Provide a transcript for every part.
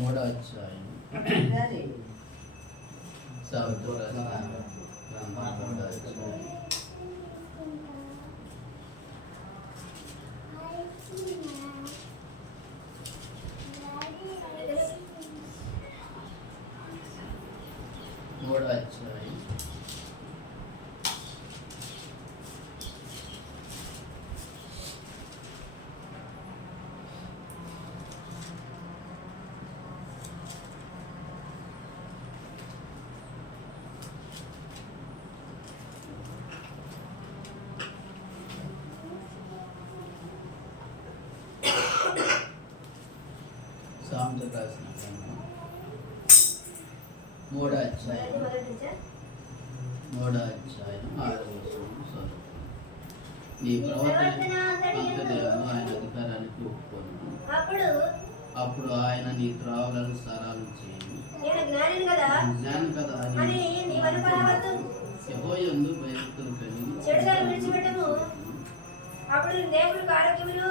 మూడో అధ్యాయం సౌతు మూడో అధ్యాయం సామెతలు రాసిన గ్రంథం మూడో అధ్యాయం 6వ వచనం. నీ ప్రవర్తన ఆయన అధికారానికి ఒప్పుకోను, అప్పుడు ఆయన నీ త్రావులను సరాలు చేయను. జ్ఞానం కదా అని యెహోవాయందు భయభక్తులు కలిగి అప్పుడు నీ దేహానికి ఆరోగ్యమును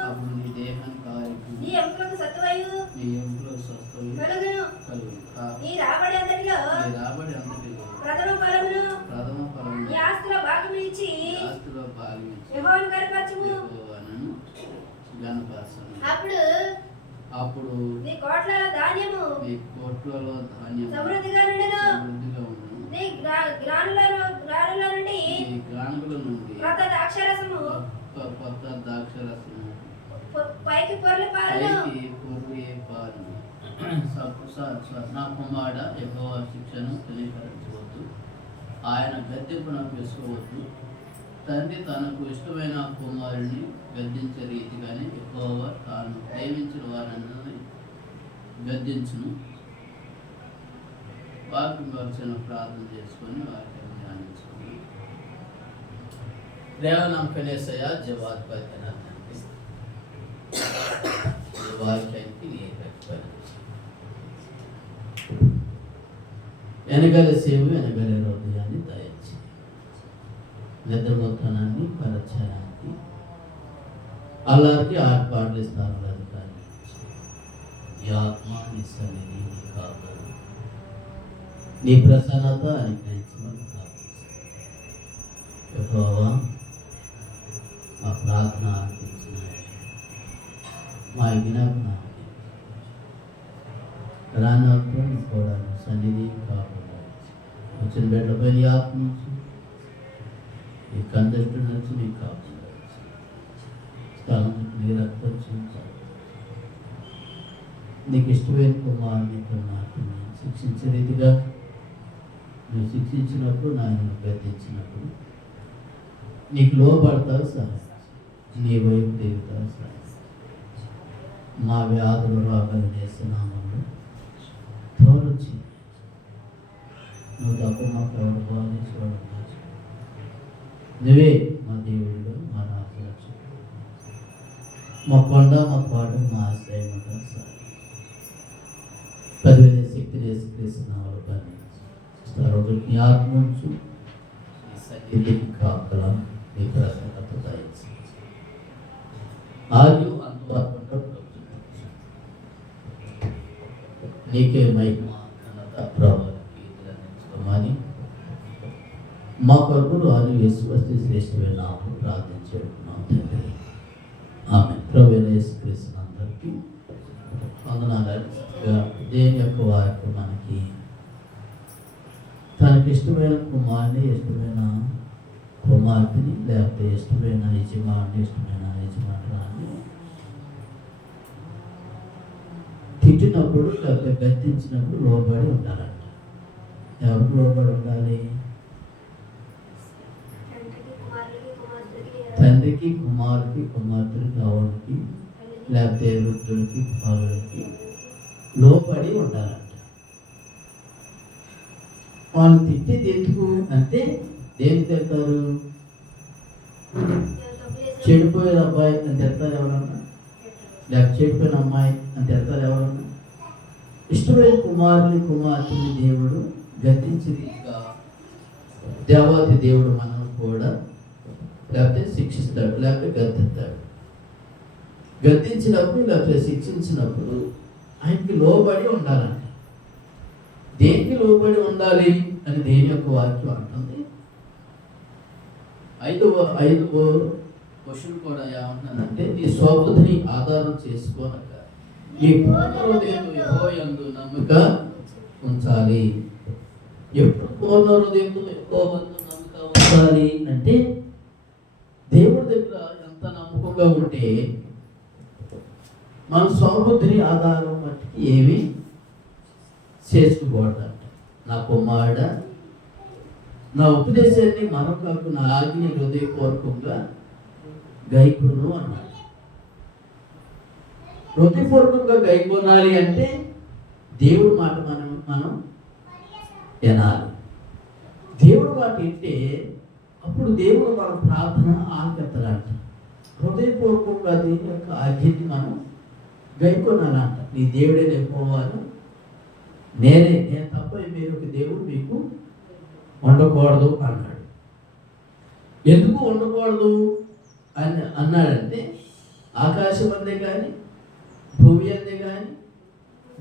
నీ ఎముకలకు సత్తువయు కలుగును. నీ రాబడి అంతటిలో ప్రథమ ఫలమును నీ ఆస్తిలో భాగము ఇచ్చి యెహోవాను కనపరచుము. అప్పుడు నీ కోట్లలో ధాన్యము సమృద్ధిగా నుండును. నీ గ్రానుల నుండి కొత్త ద్రాక్షరసము పైకి పొర్లి పారును. నా కుమారుడా, యెహోవా శిక్షను తెలియపరచవద్దు, ఆయన గద్దెంపును వేసుకోవద్దు. తండ్రి తనకు ఇష్టమైన కుమారుని గద్దించే రీతిగానే యెహోవా తాను ప్రేమించిన వారిని గద్దించును. వాక్యం వచ్చిన ప్రార్థన చేసుకొని వాక్యం ధ్యానించుకుని దేవనాం కనేసయ జవాద్ పైన వాక్యానికి వెనగల సేవ వెనగల హృదయాన్ని దయచి నిద్రమొత్తనాన్ని పరచయానికి అల్లారికి ఆటపాటలు స్థానాలు అధికారి ఈ ఆత్మాని సన్నిధి నీ కాపాడు, నీ ప్రసన్నత అనుగ్రహించమని యెహోవా మా ప్రార్థన ఆలకించిన మా జ్ఞాపన రానప్పుడు కూడా సన్నిధి కాపాడు. వచ్చిన బిడ్డపై నీ ఆత్మ నీ కందట్టు నుంచి నీ కాపాడు, స్థలం నీ రక్తం చూపాలి. నీకు ఇష్టమైన కుమారుని శిక్షించే రీతిగా నువ్వు శిక్షించినప్పుడు నాయన గద్దించినప్పుడు నీకు లోపడతావు సార్, నీ వైపు తిరుగుతావు సార్. మా వ్యాధులు రోగాలు చేస్తున్నామని తోలొచ్చి నువ్వు తప్ప మాకు ఎవరు బాగా చూడాలి. నువ్వే మా దేవుడిగా మా రాజు, మా కొండ మా పాట మా ఆశ్రయం ఉంటారు సార్. 10,000 శక్తి వేసుకేసిన వాళ్ళు కానీ నీ ఆత్మ ఉంచు, నీ సన్నిధికి కాపల నీ ప్రసన్నత దయచి ఆరు అందుబాటులో నీకే మహిమ ఘనత ప్రభావాన్ని మా కొరకు రాజు యేసుక్రీస్తు శ్రేష్టమైన నామమున ప్రార్థించుకుంటున్నాం తండ్రి, ఆమేన్. ప్రభువైన యేసుక్రీస్తు అందరికీ వందనాలు. దేవుని యొక్క వారికి మనకి తనకి ఇష్టమైన కుమారుని, ఇష్టమైన కుమార్తెని, లేకపోతే ఇష్టమైన యజమాని, ఇష్టమైన యజమానురాన్ని తిట్టినప్పుడు లేకపోతే గద్దించినప్పుడు లోబడి ఉండాలంట. ఎవరు లోబడి ఉండాలి? తండ్రికి, కుమారుడికి, కుమార్తెలకి, అవునికి, లేకపోతే వృద్ధులకి, బాలులకి లోబడి ఉండాలంట. వాళ్ళు తిట్టేది ఎందుకు అంటే దేనికి తిడతారు? చెడిపోయేది అబ్బాయి అని తిడతారు ఎవరన్నా, లేక చెడిపోయిన అమ్మాయి అని తిడతారు ఎవరన్నా. ఇష్టమైన కుమారుని, కుమార్తెని దేవుడు గద్దించి రీతిగా దేవాది దేవుడు మనం కూడా లేకపోతే శిక్షిస్తాడు, లేకపోతే గద్దిస్తాడు. గద్దించినప్పుడు లేకపోతే శిక్షించినప్పుడు ఆయనకి లోబడి ఉండాలంట. దేనికి లోబడి ఉండాలి అని దేని యొక్క వాక్యం అంటుంది. ఐదు క్వశ్చన్ కూడా ఏమంటున్నానంటే, నీ స్వబుద్ధిని ఆధారం చేసుకోనక నీ పూర్ణ హృదయంతో యెహోవా యందు నమ్మక ఉంచాలి. ఎప్పుడు పూర్ణ హృదయంతో యెహోవా యందు నమ్మక ఉంచాలి అంటే, దేవుడి దగ్గర ఎంత నమ్మకంగా ఉంటే మన స్వబుద్ధిని ఆధారం మట్టికి ఏమి చేసుకోకూడదంట. నా కుమారుడ, నా ఉపదేశాన్ని మరొకకు నా ఆజ్ఞ హృదయపూర్వకంగా గైకొను అన్నాడు. హృదయపూర్వకంగా గైకొనాలి అంటే దేవుడి మాట మనం వినాలి. దేవుడి మాట వింటే అప్పుడు దేవుడు మన ప్రార్థన ఆలకిస్తాడంట. హృదయపూర్వకంగా దేవుని యొక్క ఆజ్ఞని మనం గైకొనాలంట. నీ దేవుడే యెహోవాను నేను తప్ప వేరొక దేవుడు మీకు ఉండకూడదు అన్నాడు. ఎందుకు ఉండకూడదు అని అన్నాడంటే, ఆకాశం అందే కానీ, భూమి అందే కానీ,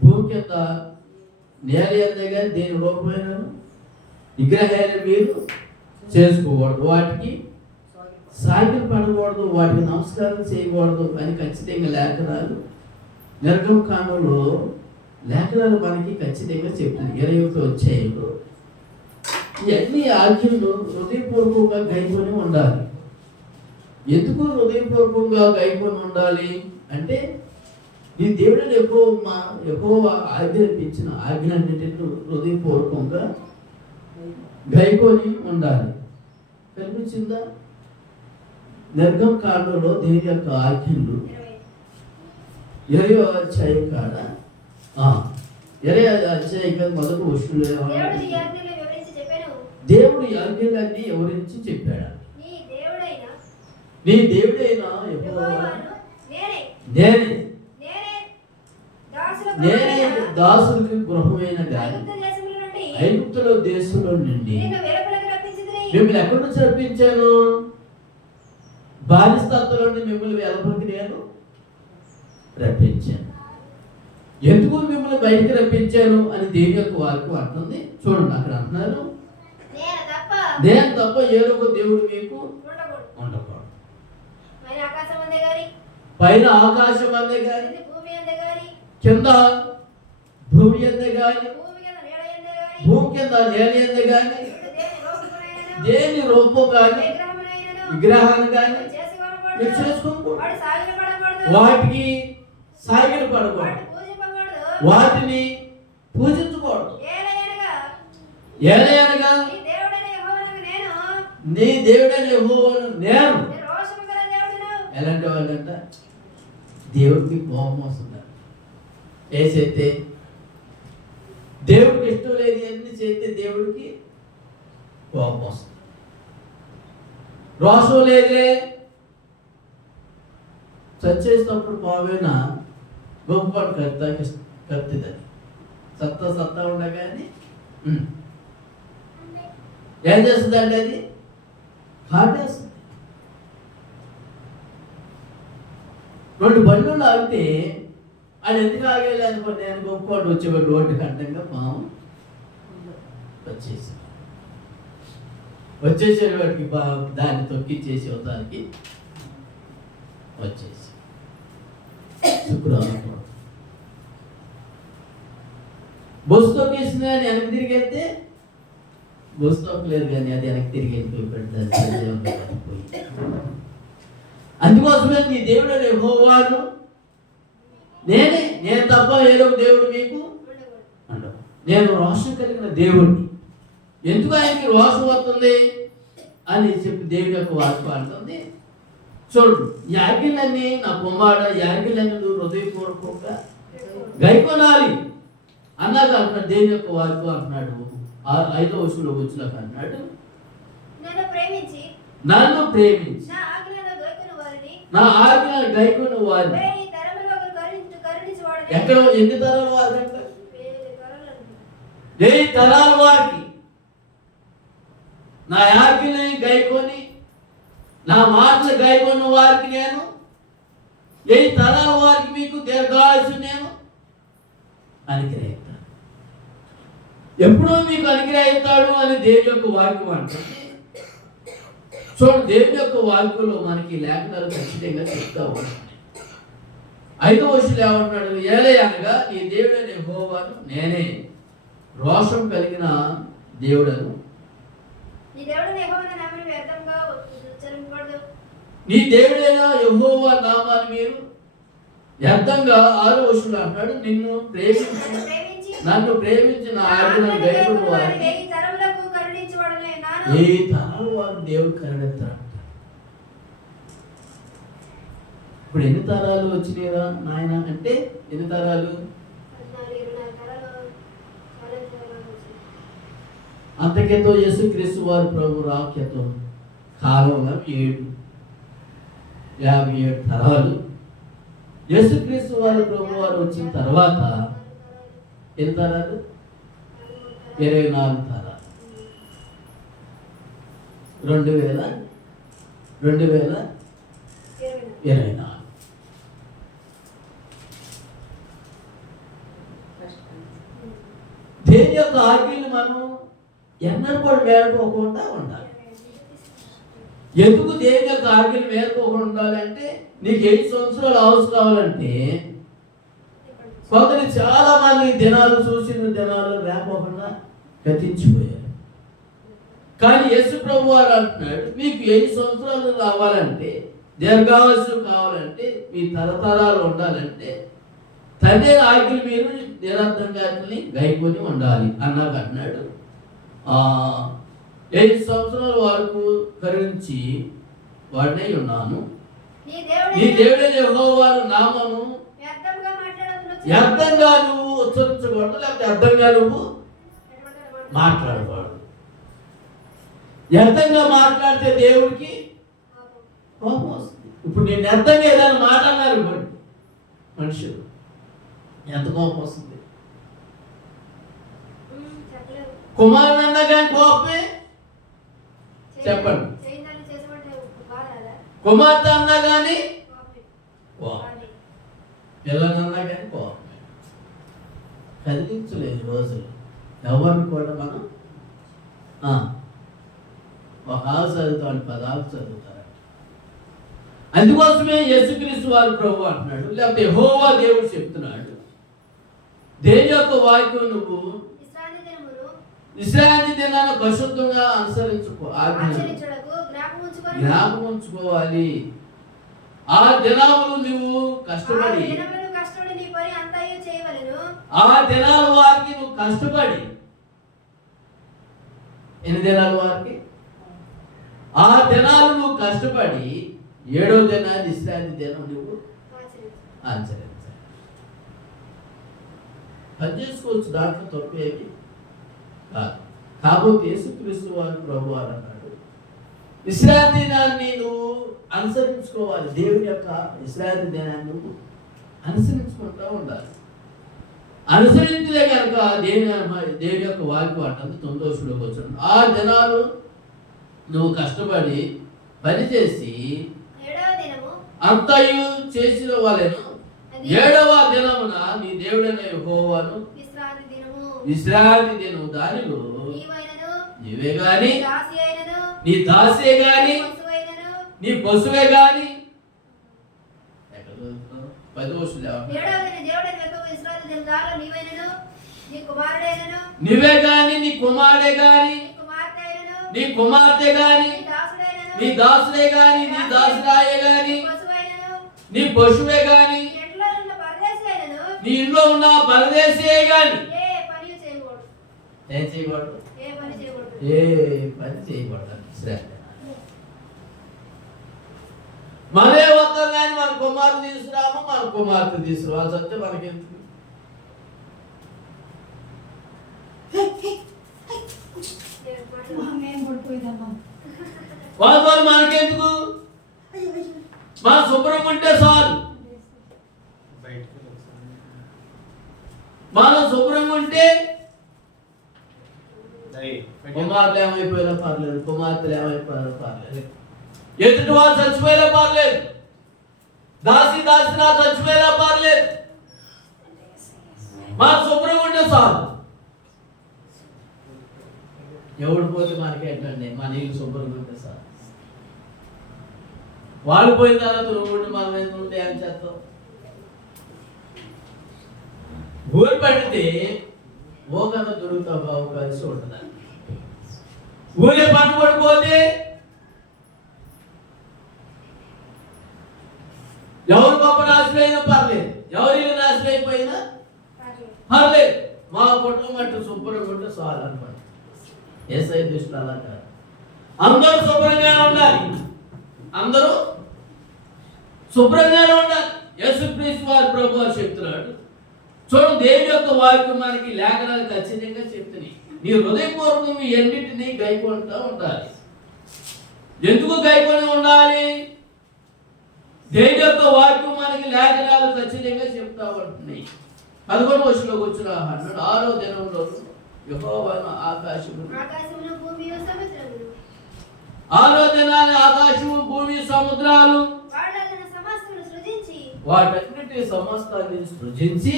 భూమి కింద నేల అందే కానీ దేని రూపమైన విగ్రహాలు మీరు చేసుకోకూడదు, వాటికి సాగిలు పడకూడదు, వాటికి నమస్కారం చేయకూడదు అని ఖచ్చితంగా లేఖనాలు నిర్గమకాండంలో లేఖనాలు మనకి ఖచ్చితంగా చెప్తుంది. 21వ అధ్యాయంలో ఇవన్నీ ఆజ్ఞలు హృదయపూర్వకంగా గైకొని ఉండాలి. ఎందుకు హృదయపూర్వకంగా గైకొని ఉండాలి అంటే, నీ దేవుడిని ఎక్కువ ఆజ్ఞాపించిన ఆజ్ఞలన్నింటినీ హృదయపూర్వకంగా గైకొని ఉండాలి. కనిపించిందా? నిర్గమకాండంలో దేవుని యొక్క ఆజ్ఞలు 20వ అధ్యాయం కాడ 20వ అధ్యాయం మొదటి వస్తువులు దేవుడు ఆజ్ఞలన్నీ వివరించి చెప్పాడు. నీ దేవుడైన నేనే దాసులకి గృహమైన గాని ఐగుప్తుల దేశంలో నుండి మిమ్మల్ని ఎక్కడి నుంచి రప్పించాను? బానిసత్వంలో నుండి మిమ్మల్ని వెలుపలికి నేను రప్పించాను. ఎందుకు మిమ్మల్ని బయటికి రప్పించాను అని దేవుని యొక్క వాక్యం అంటుంది. చూడండి, అక్కడ అంటున్నారు, నేను తప్ప ఏరొక దేవుడు మీకు ఉండకూడదు. పైన ఆకాశం అందే గాని, కింద భూమి అందే గాని, భూమి కింద నేల అందే గాని, దేని రూపం కానీ విగ్రహాన్ని కానీ మీరు చేసుకోకూడదు. వాటికి సాగిలు పడకూడదు, వాటిని పూజించకూడదు. ఏలయనగా నీ దేవుడైన యెహోవాను నేను. ఎలాంటి వాళ్ళంట? దేవుడికి కోపం వస్తుంది. ఏ చేస్తే దేవుడికి ఇష్టం లేదు అన్ని చేస్తే దేవుడికి కోపం వస్తుంది. రోషం లేదే, చచ్చేసినప్పుడు పావేనా గొప్పపాటు కత్తిదని సత్తా ఉండగానే ఏం చేస్తుందండి? అది కాటేస్తుంది. 2 బండ్లు ఆగితే అది ఎందుకు ఆగేది అనుకోండి, నేను గొప్పపాటు వచ్చేవాడు రోడ్డు ఖండంగా పాము వచ్చేసేవాడికి దాన్ని తొక్కిచ్చేసి అవతానికి వచ్చేసి శుక్రవారం బస్సు తొక్కేసిన వెనక్కి తిరిగి వెళ్తే బస్సు తొక్కలేదు, కానీ అది వెనక్కి తిరిగి వెళ్ళిపోయి అందుకోసమే నీ దేవుడు యెహోవాను నేను తప్ప ఏదో దేవుడు మీకు అంటావు. నేను రోషం కలిగిన దేవుడిని. ఎందుకు ఆయనకి రోషం వస్తుంది అని చెప్పి దేవుడి యొక్క వాక్యం అంటుంది. చూడు, యాజ్ఞలన్నీ నా కుమారుడ, యాజ్ఞలన్నీ నువ్వు హృదయపూర్వకంగా గైకొనాలి అన్నాక అంటున్నాడు. దేవుని యొక్క వాక్యం అంటున్నాడు 5వ వచనంలో వచ్చినాక అంటున్నాడు, నన్ను ప్రేమించి నా ఆజ్ఞలు గైకొన్న వారిని. ఎక్కడ ఎన్ని తరాల వారు? 1000 తరాల వారికి నా ఆజ్ఞల్ని గైకొని నా మాటలు గైకొన్న వారికి నేను 1000 తరాల వారికి మీకు దీర్ఘాయుసు నేను అనుగ్రహిస్తాడు. ఎప్పుడో మీకు అనుగ్రహిస్తాడు అని దేవుని యొక్క వాక్యం అంటుంది. చూడండి, దేవుని యొక్క వాక్యంలో మనకి లేఖనాలు ఖచ్చితంగా చెప్తా ఉంటాయి. 5వ వచనంలో ఏమంటున్నాడు? ఏలయనగా నీ దేవుడైన యెహోవాను నేనే, రోషం కలిగిన దేవుడను. నీ దేవుడైన యెహోవా నామాన్ని మీరు వ్యర్థంగా 6వ వచనంలో అంటున్నాడు, నన్ను ప్రేమించి నా ఆజ్ఞలను గైకొను వారిని ఏ తరాలు వారు దేవుడు కరుణిస్తాడు. ఇప్పుడు ఎన్ని తరాలు వచ్చినాయిరా నాయన అంటే ఎన్ని తరాలు? అంతకేతో యేసుక్రీస్తు వారు ప్రభు రాఖ్యతో కాలంలో 57 తరాలు. యేసుక్రీస్తు వారు ప్రభు వారు వచ్చిన తర్వాత ఎన్ని తరాలు? 24 తరాలు. 2024. దేని యొక్క ఆజ్ఞలు మనం ఎన్నడూ కూడా మేలుకోకుండా ఉండాలి. ఎందుకు దేని యొక్క ఆజ్ఞలు మేలుకోకుండా ఉండాలంటే, నీకు 8 సంవత్సరాలు ఆయుష్ కావాలంటే కొందరు చాలా మంది దినాలు చూసిన దినాలు లేకపోకుండా గతించిపోయారు. కానీ యేసు ప్రభు వారు అంటున్నాడు, మీకు 8 సంవత్సరాలు రావాలంటే, దీర్ఘాయుషు కావాలంటే, మీ తరతరాలు ఉండాలంటే తండ్రి ఆజ్ఞలు మీరు నిరర్థంగా గైకొని ఉండాలి అన్నాడు. 8 సంవత్సరాల వరకు కరుణించి వాడినై ఉన్నాను. నీ దేవుడైన యెహోవా నామము వ్యర్థంగా నువ్వు ఉచ్చరించకూడదు, లేకపోతే అర్థంగా నువ్వు మాట్లాడకూడదు. వ్యర్థంగా మాట్లాడితే దేవుడికి కోపం వస్తుంది. ఇప్పుడు నేను వ్యర్థంగా ఏదైనా మాట అన్నారు మనుషులు, ఎంత కోపం వస్తుంది? కుమారుడు అన్నా కానీ కోపమే. చెప్పండి, కుమార్తె అన్నా కానీ కోపం, పిల్లలన్నా కానీ కోపమే. కదిలించలేదు రోజులు ఎవరిని కూడా మనం ఒక ఆలు చదువుతాడు, 10 ఆలు చదువుతారు. అందుకోసమే యేసుక్రీస్తు వారు ప్రభు అంటున్నాడు, లేకపోతే యెహోవా దేవుడు చెప్తున్నాడు, దేని యొక్క వాక్యం నువ్వు విశ్రాంతి దినాన్ని పరిశుద్ధంగా జ్ఞాపకం ఉంచుకోవాలి. ఆ దినాలు నువ్వు కష్టపడి, ఆ దినాల వారికి నువ్వు కష్టపడి, ఎన్ని దినాలు వారికి? ఆ దినాలు నువ్వు కష్టపడి 7వ దినాన్ని విశ్రాంతి దినం నువ్వు ఆచరించాలి. పని చేసుకోవచ్చు, దాంట్లో తప్పేమి కాదు. కాబట్టి యేసుక్రీస్తు వారు ప్రభు వారు అన్నాడు, విశ్రాంతి దినాన్ని నువ్వు అనుసరించుకోవాలి. దేవుని యొక్క విశ్రాంతి దినాన్ని నువ్వు అనుసరించుకుంటూ ఉండాలి. అనుసరించలే కనుక దేవుని యొక్క వాక్యం అంటుంది 9వ వచనంలోకి వచ్చాడు, ఆ దినాలు నువ్వు కష్టపడి పనిచేసి అంతయు చేసిన వాళ్ళను 7వ దినమున నీ దేవుడైన యెహోవాను విశ్రాంతి దినము దానిలో నీవే గాని, నీ దాసే గాని, నీ పశువే గాని, 10వ వచనం నీవే గాని, నీ కుమారుడే గాని, నీ కుమార్తె గాని, నీ దాసుడే గాని, నీ దాసురాయే గాని, నీ పశువే గాని, నీ ఇంట్లో ఉన్న పరదేశే గాని ఏం చేయకూడదు? ఏ పని చేయకూడదు. మనమే వద్దాం కానీ మన కుమారుడు తీసుకురాము, మన కుమార్తె తీసుకురావాల్సి వస్తే మనకెందుకు? వాళ్ళు మనకెందుకు? మన శుభ్రం ఉంటే చాలు. మనం శుభ్రంగా ఉంటే కుమార్తెలు ఏమైపోయినా పర్లేదు, కుమార్తెలు ఏమైపోయినా పర్లేదు, ఎదుటి వాళ్ళు చచ్చిపోయినా పర్లేదు, దాసి దాసిన చచ్చిపోయినా పర్లేదు, మన శుభ్రం చాలు. ఎవడు పోతే మనకేంటండి, మన ఇల్లు శుభ్రంగా ఉంటే సార్. వాళ్ళు పోయిన తర్వాత నువ్వు మనం ఎందుకు ఉంటే ఏం చేస్తావు? ఊరు పడితే ఓగన దొరుకుతావు బాబు కలిసి ఉంటుందా? ఊరే పంట పడిపోతే ఎవరు గొప్ప నాశనం అయినా పర్లేదు, ఎవరి నాశనం అయిపోయినా పర్లేదు, మా కుటుంబం అంటే శుభ్రంగా ఉంటే చాలు అనమాట. ఏసై దృష్టిలో అలా కాదు. అందరూ శుభ్రంగానే ఉండాలి, అందరూ శుభ్రంగానే ఉండాలి. యేసుక్రీస్తు వారి ప్రభువు చెప్తున్నాడు. చూడు, దేవుని యొక్క వాక్యం మనకి లేఖనాలు ఖచ్చితంగా చెప్తున్నాయి. నీ హృదయపూర్వకం ఎన్నిటినీ గైకొంటూ ఉండాలి. ఎందుకు గైకొని ఉండాలి? దేవుని యొక్క వాక్యం మనకి లేఖనాలు ఖచ్చితంగా చెప్తా ఉంటున్నాయి. 11వ వచనంలో వచ్చిన అన్నాడు, 6వ దినంలో యెహోవాను ఆకాశము 6వ దినాన్ని ఆకాశము భూమి సముద్రాలు వాటన్నిటి సమస్తాన్ని సృజించి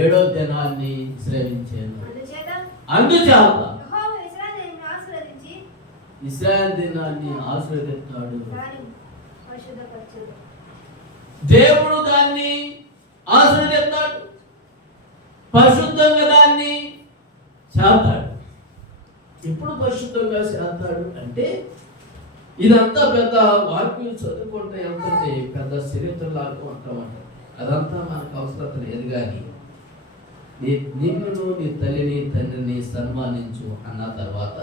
7వ దినాన్ని విశ్రమించాను. అందుచేత ఇశ్రాయేలు దినాన్ని ఆశీర్వదిస్తాడు. దేవుడు దాన్ని ఆశీర్వదిస్తాడు, పరిశుద్ధంగా దాన్ని చేస్తాడు. ఎప్పుడు పరిశుద్ధంగా చేస్తాడు అంటే, ఇదంతా పెద్ద వాక్యం చదువుకుంటే వెళ్తుంటే పెద్ద చరిత్రలాగా ఉంటామంట. అదంతా మనకు అవసరం లేదు. కానీ నిన్ను నీ తల్లిని తండ్రిని సన్మానించు అన్న తర్వాత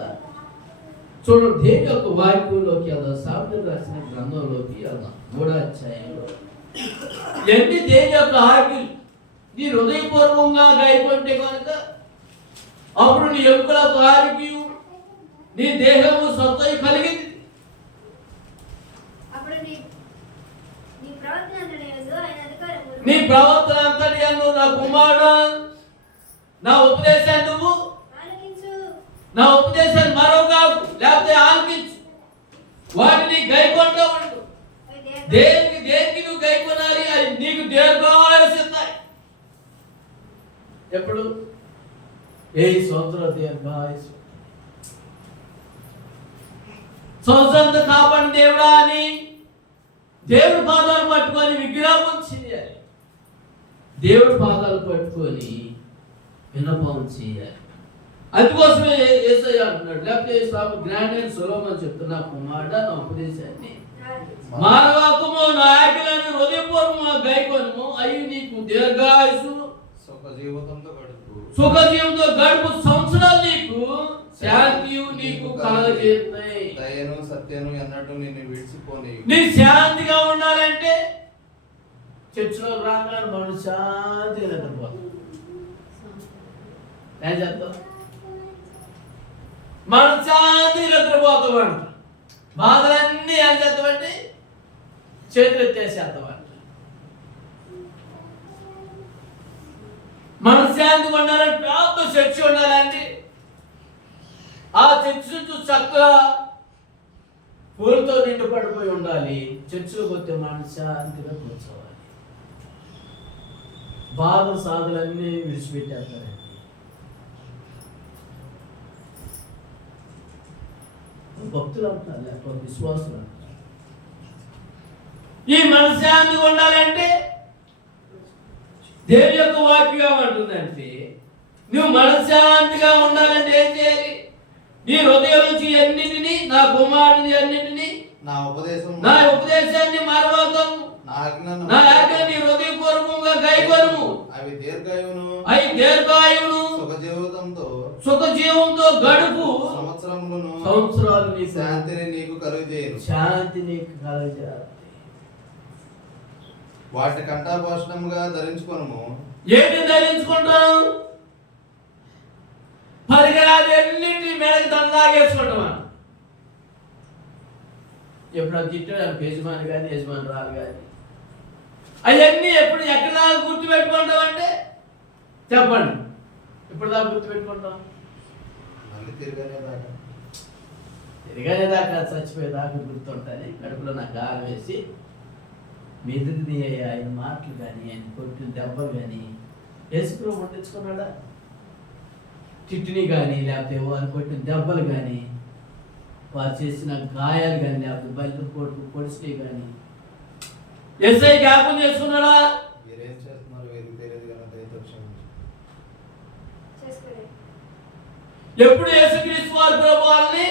చూడు, దేవుని యొక్క వాక్యంలోకి వెళ్దాం. సామెతలు రాసిన గ్రంథంలోకి వెళ్దాం. 3వ అధ్యాయంలో ఎన్ని దేవుని యొక్క ఆజ్ఞలు నీ హృదయపూర్వకంగా గైకొంటే కనుక అప్పుడు నీ ఎముకలకు ఆరోగ్యం, నీ దేహము స్వస్థత కలిగింది. నీ ప్రవర్తన అంతటి యందు నా కుమారుడా, నా ఉపదేశాన్ని నువ్వు నా ఉపదేశాన్ని మరో కాదు, లేకపోతే ఆలకించు, వాటిని గైకొంటూ ఉండు. దేనికి నువ్వు గైకొనాలి? అది నీకు దీర్ఘాయుస్సు ఇస్తాయి. ఎప్పుడు? ఏ సంవత్సరం దీర్ఘాయుస్సు, సంవత్సరంతో కాపాడి దేవుడా అని దేవుడి పాదాలు పట్టుకొని విజ్ఞాపన చేయాలి. దేవుడి పాదాలు పట్టుకొని విన్నపం చేయాలి. అందుకోసమే యేసయ్య అంటున్నాడు, లేకపోతే గ్రాండ్ అండ్ సొలొమోన్ చెప్తున్నా, కుమారుడా నా ఉపదేశాన్ని మానవాకము నా ఆజ్ఞలను హృదయపూర్వకంగా గైకొనుము, అవి నీకు దీర్ఘాయుసు సుఖజీవంతో గడుపు, సంవత్సరాలు నీకు శాంతియు నీకు కలగజేస్తాయి. దయను సత్యను ఎన్నట్టు నిన్ను విడిచిపోని. నీ శాంతిగా ఉండాలంటే చర్చిలో రాగానే మనం శాంతి నిద్రపోతాం. ఏం చేద్దాం? మనం శాంతి నిద్రపోతాం అంట. బాధలన్నీ ఏం చేద్దామంటే చేతులు ఎత్తేసేద్దాం అంట. మన శాంతి ఉండాలంటే పెద్ద చర్చి ఉండాలండి. ఆ చర్చి చుట్టూ చక్కగా పూలతో నిండు పడిపోయి ఉండాలి. చర్చిలోకి వస్తే మన శాంతిగా కూర్చోవాలి. బాధ సాధులన్నీ విడిచిపెట్టేస్తారండి. భక్తులు అంటారు, లేకపోతే విశ్వాసులు అంటారు. ఈ మనశ్శాంతిగా ఉండాలంటే దేవుని యొక్క వాక్యం ఏమంటుందంటే, నువ్వు మనశ్శాంతిగా ఉండాలంటే ఏం చేయాలి? నీ హృదయం నుంచి అన్నిటినీ, నా కుమారుని అన్నిటినీ, నా ఉపదేశాన్ని మరవకము, నా ఆజ్ఞ నీ హృదయపూర్వకంగా గైకొనుము. అవి దీర్ఘాయువును సుఖజీవంతో గడుపు, సంవత్సరాలు నీ శాంతిని నీకు కలుగజేయును. శాంతి నీకు కలుగజేయాలి. వాటి కంఠాభూషణముగా ధరించుకొనుము. ఏంటి ధరించుకుంటాం? పరికరాలు ఎన్నింటినీ మెడకి దండాగేసుకుంటాం. ఎప్పుడు తిట్టాడు యజమాని కానీ యజమాని రాదు కానీ అవన్నీ ఎప్పుడు ఎక్కడ గుర్తు పెట్టుకుంటాం అంటే చెప్పండి, ఇప్పుడు దాకా గుర్తు పెట్టుకుంటాం? మళ్ళీ తిరగలేదాకా చచ్చిపోయేదాకా గుర్తుంటుంది. కడుపులో నాకు గాలి వేసి మెదిరిని ఆయన మాటలు కానీ ఆయన కొట్టిన దెబ్బలు కానీ యేసుప్రభు పట్టించుకున్నాడా? తిట్టిని కానీ, లేకపోతే వారు కొట్టిన దెబ్బలు కానీ, వారు చేసిన గాయాలు కానీ, లేకపోతే బయట పొడిచినవి కానీ ఎస్ఐ జ్ఞాపకం చేసుకున్నాడా? మీరేం చేస్తున్నారు వీరికి తెలియదు కానీ దయతో క్షమించు. ఎప్పుడు యేసుక్రీస్తు వారి ప్రభు వాళ్ళని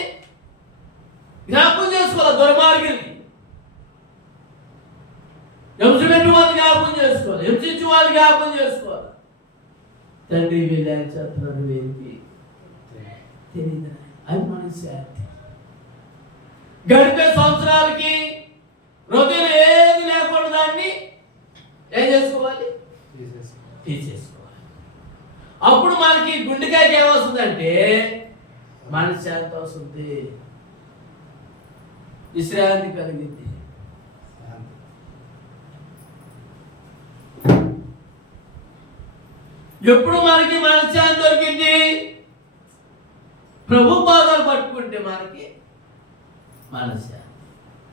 జ్ఞాపకం చేసుకోవాలి. దుర్మార్గుల్ని హింసపెట్టి వాళ్ళు జ్ఞాపకం చేసుకోవాలి, హింసించి వాళ్ళు జ్ఞాపకం చేసుకోవాలి. తండ్రి వీళ్ళు చేస్తున్నారు, వీరికి తెలియదు. అది మన శాంతి. గడిపే సంవత్సరాలకి హృదయం ఏది లేకుండా దాన్ని ఏం చేసుకోవాలి? తీసేసుకోవాలి. అప్పుడు మనకి గుండెకాయకి ఏమొస్తుందంటే మనశ్శాంతి వస్తుంది, విశ్రాంతి కలిగింది. ఎప్పుడు మనకి మనశ్శాంతి దొరికింది? ప్రభు పాదాలు పట్టుకుంటే మనకి మనశ్శాంతి.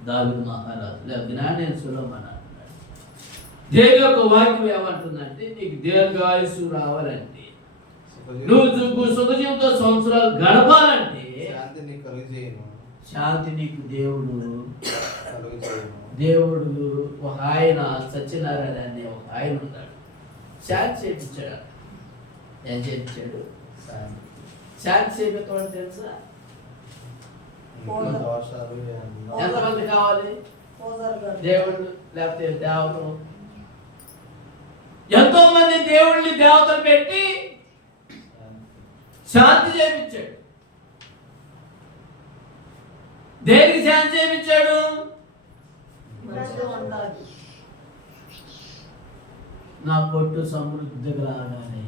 దావీదు మహారాజు లేదా జ్ఞానేశ్వర సొలొమోను అన్నాడు, దేవుని యొక్క వాక్యం ఏమంటుందంటే నీకు దీర్ఘాయుస్సు రావాలంటే, నువ్వు సుఖజీవిత సంవత్సరాలు గడపాలంటే శాంతి నీకు దేవుడు ఒక ఆయన సత్యనారాయణ అనే ఒక ఆయన ఉన్నాడు. శాంతి చేయించాడు. ఏం చేయించాడు? శాంతి చేయించడం తెలుసా? ఎంతమంది కావాలి? దేవుళ్ళు లేకపోతే దేవతలు. ఎంతో మంది దేవుళ్ళని దేవతలు పెట్టి శాంతి చేయించాడు. దేనికి శాంతి చేయించాడు? నా పొట్టు సమృద్ధిగా రాగానే,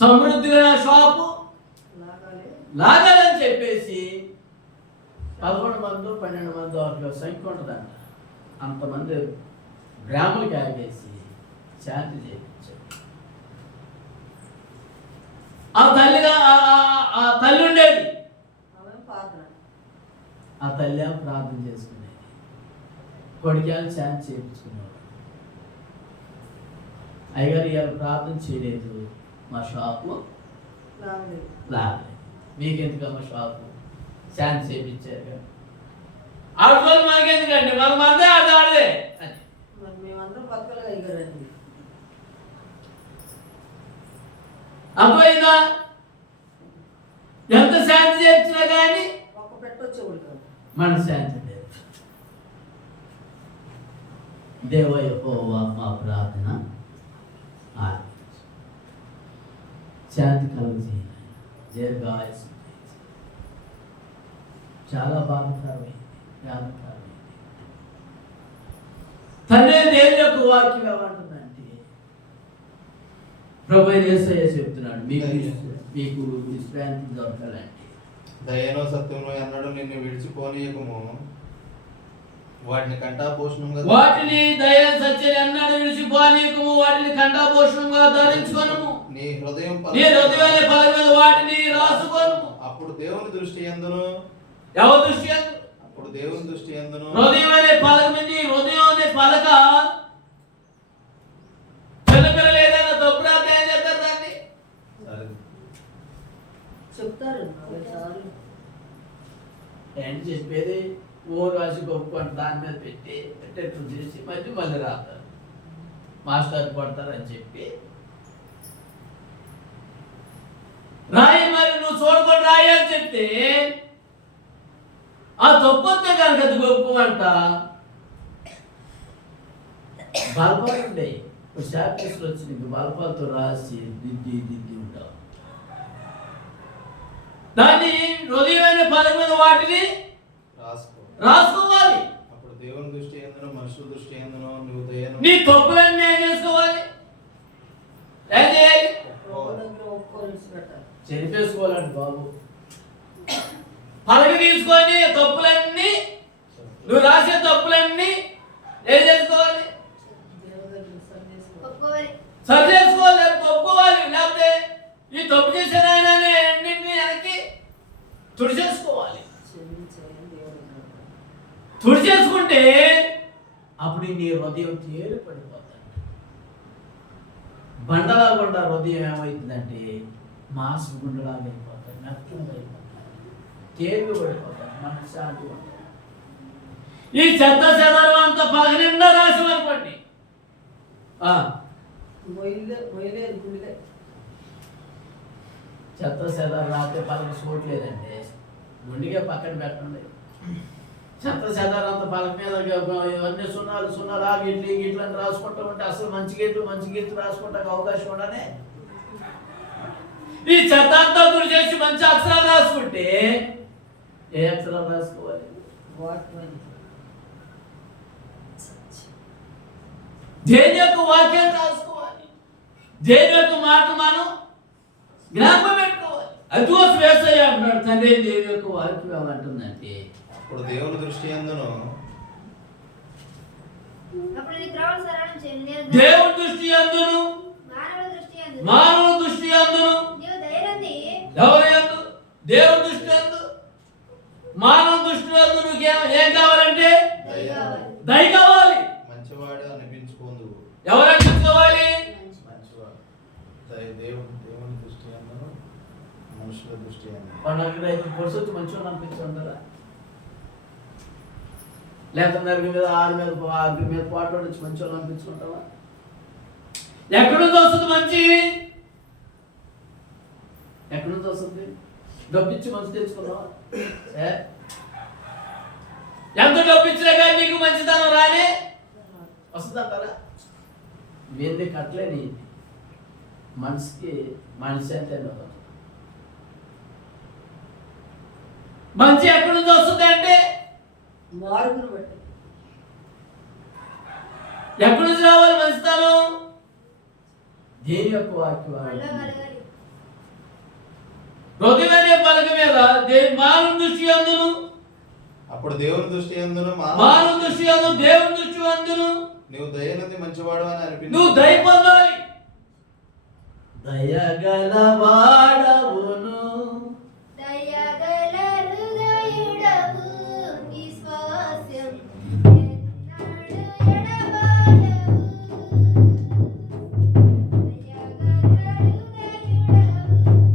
సమృద్ధిగా నా షాపు లాగాలని చెప్పేసి 11 మంది 12 మంది వాటిలో సంఖ్య ఉంటుందంట. అంతమంది గ్రాములకి ఆగేసి శాంతి చేయించాడు. ఆ తల్లి ఉండేది, ఆ తల్లి ప్రార్థన చేసుకునేది, కొడుకేళ్ళు శాంతి చేయించుకునేవాడు. అయ్యగారు ఇవాళ ప్రార్థన చేయలేదు, మా షాపు లాగలేదు. మీకెందుకమ్మా షాపు? శాంతి చేయించారు కదా. ఆడవాళ్ళు మనకెందుకండి, మాకు మందే ఆడదే అని మేమందరం పక్కన అయ్యారండి. అర్థమైందా? ఎంత శాంతి చేయించినా కానీ ఒక్క పెట్టొచ్చేవాడు కాదు, మన శాంతి లేదు. దేవ యెహోవా మా ప్రార్థన ఆలకించు. శాంతి కలుగజేయాలి. దీర్ఘాయుస్సు. చాలా బాధాకరమైంది. తండ్రి దేవుని యొక్క వాక్యం ఏమంటుందంటే, ప్రభువైన యేసయ్య చెప్తున్నాడు, మీకు విశ్రాంతి దొరకాలంటే దయనో సత్యమును ఎన్నడూ నిన్ను విడిచిపోనీయకము, వాటిని కంఠాభూషణంగా ధరించుకొనుము. నీ హృదయం మీద వాటిని రాసుకొనుము. అప్పుడు దేవుని దృష్టి యందును, ఎవరి దృష్టి యందు? అప్పుడు దేవుని దృష్టి యందును హృదయం అనే పలక మీద, హృదయం అనే పలక చిన్నపిల్లలు ఏదైనా తప్పు రాస్తే ఏం చెప్తారు? దాన్ని చెప్తారు. ఏంటి చెప్పేది? ఓ రాసి గొప్పకొని దాని మీద పెట్టేట్టు చేసి మళ్ళీ రాస్తారు, మాస్టర్ కొడతారని చెప్పి రాయి. మరి నువ్వు చూడకుండా రాయి అని చెప్తే ఆ తప్పు వస్తే కనుక అది గొప్పమంట. బల్పాలు ఉండేవి, షాప్లో వచ్చి నీకు బల్పాలతో రాసి దిద్ది ఉంటావు. దాన్ని హృదయమైన పదం మీద వాటిని రాసుకోవాలి. అప్పుడు దేవుని దృష్టి యందును మనుషుల దృష్టి యందును నువ్వు దయను, నీ తప్పులన్నీ ఏం చేసుకోవాలి? ఏం చేయాలి? చెరిపేసుకోవాలండి బాబు. పలక తీసుకొని తప్పులన్నీ, నువ్వు రాసే తప్పులన్నీ ఏం చేసుకోవాలి? సరి చేసుకోవాలి, తప్పుకోవాలి. లేకపోతే ఈ తప్పు చేసిన ఆయన అన్నింటినీ వెనక్కి తుడిచేసుకోవాలి. తుడిచేసుకుంటే అప్పుడు నీ హృదయం తేలిపడిపోతాడు. బండలాగుండా హృదయం ఏమవుతుందంటే మాంసం గుండెలాగా అయిపోతాయి, మెత్తగా అయిపోతాయి, తేలిక పడిపోతాయి, మనకు శాంతి ఉంటుంది. ఈ చెత్త చెదరం అంతా పగనిండా రాసి అనుకోండి. మొయ్యలేదు గుండె. చెత్త చెదరం రాస్తే పలక చూడలేదండి, గుండెగా పక్కన పెట్టండి. చెత్త చెదరం అంతా పలక మీద ఇవన్నీ సున్నాలు ఆ గిట్లు అని రాసుకుంటూ ఉంటే అసలు మంచి గీట్లు రాసుకుంటానికి అవకాశం ఉండనే. ఈ చెత్త అంతా దూరం చేసి మంచి అక్షరాలు రాసుకుంటే ఏ అక్షరాలు రాసుకోవాలి? దేని యొక్క వాక్యం రాసుకోవాలి, దేని యొక్క మాట మనం జ్ఞాపకం పెట్టుకోవాలి. అందుకోసం వేసయ్య అంటున్నాడు, తండ్రి దేని యొక్క వాక్యం ఏమంటుందంటే అప్పుడు దేవుని దృష్టి యందును దేవుని దృష్టి యందును మానవ దృష్టి యందును ఎవరి యందు? దేవుని దృష్టి యందు మానవ దృష్టి యందు నువ్వు ఏం కావాలంటే దయ కావాలి. మంచివాడు అనిపించుకోందు. ఎవరు అనిపించుకోవాలి? మంచివాడు. దేవుని దృష్టి యందును మనుషుల దృష్టి యందు. వాళ్ళకి రైతు పొడుసొచ్చి మంచివాడు అనిపించుకుంటారా? లేకపోతే నలుగు మీద ఆరు మీద పాటలు వచ్చి మంచివాళ్ళు అనిపించుకుంటావా? ఎక్కడి నుంచి వస్తుంది మంచి? ఎక్కడి నుంచి వస్తుంది? డబ్బిచ్చి మంచి తెచ్చుకున్నావా? ఎంత డబ్బిచ్చినా కానీ నీకు మంచితనం రాని వస్తుందంటారా? వీరిని కట్టలేని మనిషికి మనిషి అంటే మంచి ఎక్కడి నుంచి వస్తుంది అంటే మార్పును బట్టి. ఎక్కడి నుంచి రావాలి మంచితనం? దేని యొక్క వాక్యం. హృదయం అనే పలక మీద మానవ దృష్టి అందును అప్పుడు దేవుని దృష్టి యందును మానవ దృష్టి అందును దేవుని దృష్టి అందును నువ్వు దయనంది మంచివాడు అని అనిపించు. నువ్వు దయ పొందాలి. దయగల వాడవును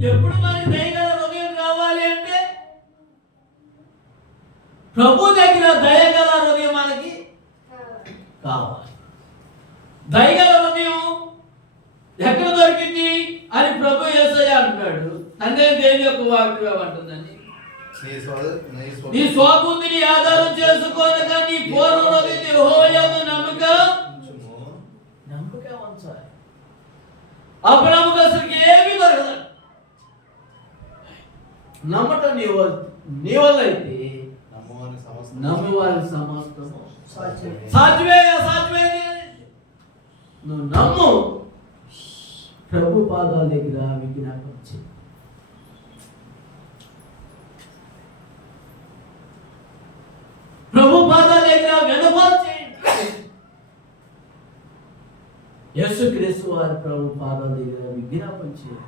ఎప్పుడు మనకి దయగల హృదయం కావాలి అంటే ప్రభు దగ్గర దయగల హృదయం మనకి కావాలి. దయగల హృదయం ఎక్కడ దొరికింది అని ప్రభు యేసయ్య అంటున్నాడు. తండ్రి దేని యొక్క వాక్యం అంటుందని నీ స్వబుద్ధిని ఆధారం చేసుకోనక నీ పూర్వ హృదయాన్ని యెహోవాయందు నమ్మక ఉంచాలి. అప్పుడు నమ్మకం అసలు ఏమీ దొరకదు. నమ్మటం నీ వల్ల అయితే నమ్మవారి సమస్తం సాధ్యమే. నువ్వు నమ్ము, ప్రభు పాదాల దగ్గర విజ్ఞాపన చేయి. ప్రభు పాదాల దగ్గర విన్నపం చేయండి. యేసుక్రీస్తు వారి ప్రభు పాదాల దగ్గర విజ్ఞాపన చేయండి.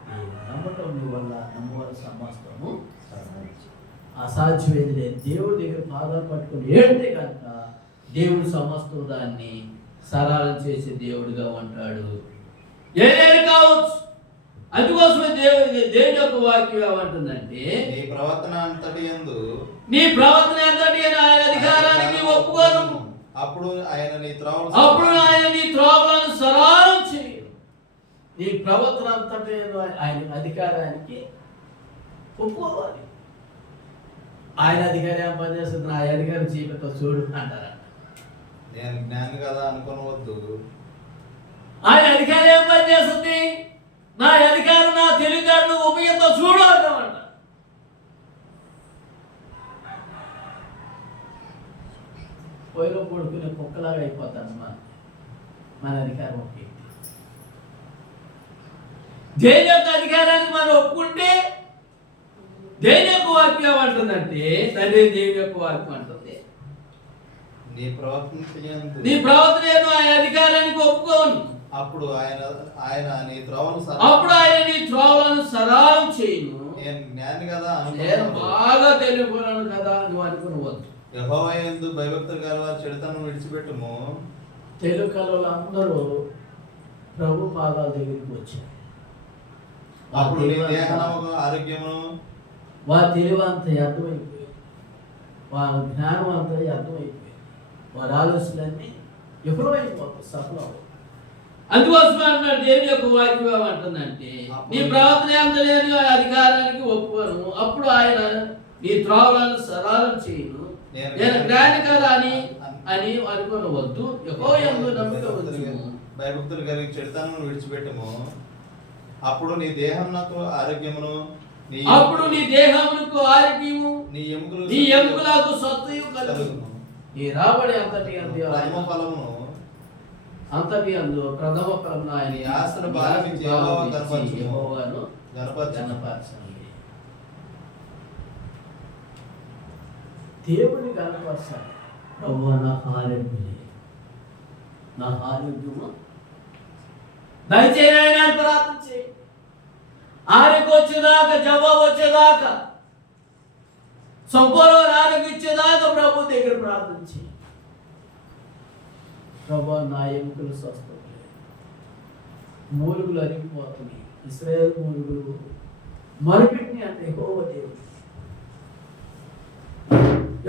నమ్మటం నీ వల్ల నమ్మవారి సమస్తము అసాధ్యమైనది. దేవుడి దగ్గర పాదాలు పట్టుకుని ఏడితే కనుక దేవుడు సమస్తం దాన్ని సరళం చేసే దేవుడిగా ఉంటాడు. ఏదేది కావచ్చు. అందుకోసమే దేవుని యొక్క వాక్యం ఏమంటుందంటే నీ ప్రవర్తన అంతటి యందు ఆయన అధికారానికి ఒప్పుకోను. అప్పుడు ఆయన నీ త్రోవలను సరళం చేయు. నీ ప్రవర్తన అంతటి ఆయన అధికారానికి ఒప్పుకోవాలి. ఆయన అధికారి ఏం పని చేస్తుంది? నా అధికారి చీకతో చూడు అంటారా? నేను జ్ఞాని కదా అనుకోవద్దు. ఆయన అధికారి ఏం పని చేస్తుంది? నా అధికారం నా తెలివితేటలు ఉపయోగంతో చూడు అంటామంట. పొయ్యిలో పడుకునే కుక్కలాగా అయిపోతాను మన అధికారం ఒకే. దేని యొక్క అధికారాన్ని మనం ఒప్పుకుంటే దేని యొక్క వాక్యం అంటుందంటే తండ్రి దేని యొక్క వాక్యం అంటుంది నీ ప్రవర్తన ఆయన అధికారానికి ఒప్పుకోను. అప్పుడు ఆయన నీ త్రోవలను సరళం చేయను. నేను జ్ఞాని కదా నేను బాగా తెలియకున్నాను కదా నువ్వు అనుకునవద్దు. యెహోవా యందు భయభక్తులు గలవారి చెడుతనం విడిచిపెట్టుము. తెలుగు కలవాళ్ళు అందరూ ప్రభు పాదాల దగ్గరికి వచ్చారు. అప్పుడు నీ దేహము ఆరోగ్యమును వారి తెలివి అంతా అర్థమైపోయింది, వారి జ్ఞానం అంతా అర్థమైపోయింది, వారి ఆలోచనలన్నీ విఫలమైపోతాయి, సఫలం. అందుకోసమే అన్నాడు దేవుని యొక్క వాక్యం ఏమంటుందంటే, నీ ప్రవర్తన ఎంత లేని అధికారానికి ఒప్పుకోను, అప్పుడు ఆయన నీ త్రోవలను సరళం చేయను, నేను జ్ఞాని కదా అని అనుకోనవద్దు, యెహోవా యందు నమ్మిక ఉంచుము. భయభక్తులు కలిగి చెడుతనమును విడిచిపెట్టుము. అప్పుడు నీ దేహమునకు ఆరోగ్యమును అప్పుడు నీ దేహమునకు ఆరోగ్యము, నీ ఎముకలకు సత్తుయు కలుగును. ఈ రాబడి అంతటి ప్రథమ ఫలమును అంతటి అందు ప్రథమ ఫలమును ఆయన నీ ఆశను భావించి యెహోవాను గణపరచండి. దేవుని కనపరచాలి. ప్రభువా నాకు ఆరోగ్యం, నాకు ఆరోగ్యము దయచేయని ప్రార్థన చేయి. ఆరోగ్యం వచ్చేదాకా, జవాబు వచ్చేదాకా, సంపూర్ణ ఆరోగ్యం ఇచ్చేదాకా ప్రభు దగ్గర ప్రార్థన చేయి. ప్రభు నా ఎముకలు స్వస్థపడలేదు, మూలుగులు అరిగిపోతున్నాయి, ఇశ్రాయేలు మూలుగులు మరుపెట్టినాయి అంటే యెహోవా దేవుడు,